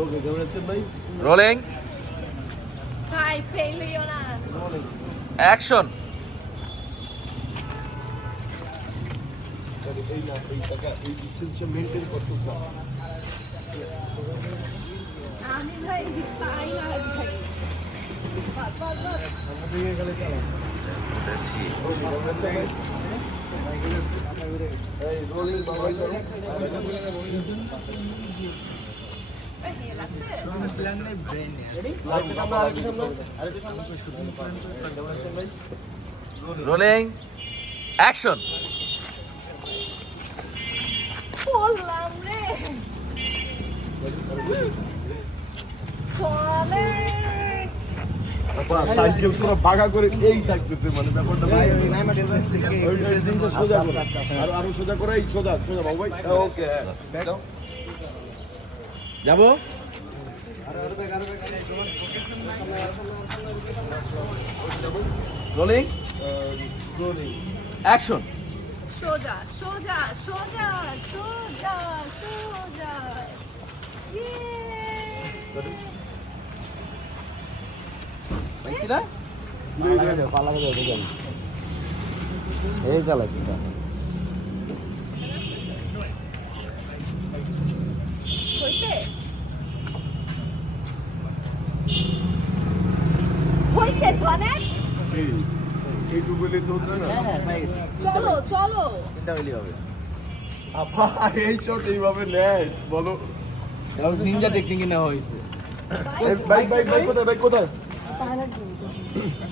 ওকে কেমন আছেন ভাই? রোলিং ভাই ফেল হইও না। অ্যাকশন। এই না এই টাকা এই ডিস্টেন্সটা মেনটেন করতে হবে। আমি ভাই পাই না ভাই। আমাদের এখানে চালা এই রোলিং বাবাই চলো। Rolling action. বললাম রে চলে সাইকেল পুরো ভাগা করে এই থাকতেছে মানে ব্যাপারটা ভাই ওই জিনিসটা সোজা করে আরো সোজা করে এই সোজা সোজা বাবু ভাই ওকে দাও যাবো। Rolling action. সোজা সোজা সোজা সোজা সোজা এই চালাচ্ছি হইছে হইছে সনেট এইটুকু বলে চলছে না চলো চলো এটা হইলেই হবে। আপা এই চোট এইভাবে নেয় বলো নিনজা টেকনিকে নেওয়া হয়েছে। ভাই ভাই ভাই কোথায় ভাই কোথায়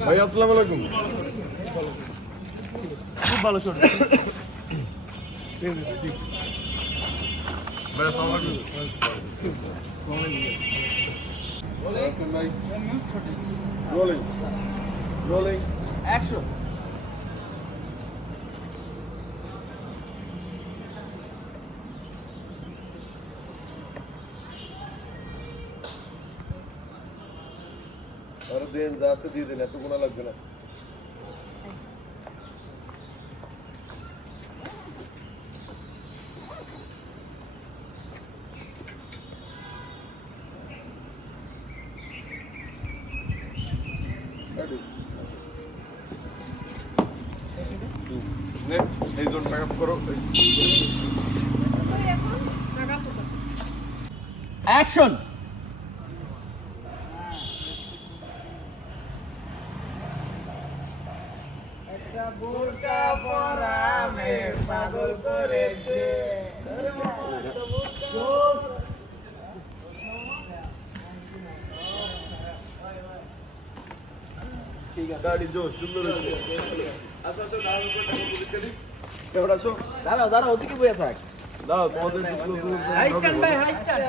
ভাই আসসালামু আলাইকুম খুব ভালো শট ভাই আসসালামু আলাইকুম ভাই রোলিং রোলিং অ্যাকশন। আরে দেন যা আছে দিয়ে দেন এত গুণা লাগবে না নেক্সট এই জোন প্যাক আপ করো অ্যাকশন। বোরকা পরামে পাগল করেছে ঠিক আছে গাড়ি জোর সুন্দর হয়েছে আসো আসো দাঁড়াও এবার আসো দাঁড়াও দাঁড়াও ওদিকে বইয়া থাক। দাও তোমাদের হাই স্ট্যান্ড ভাই হাই স্ট্যান্ড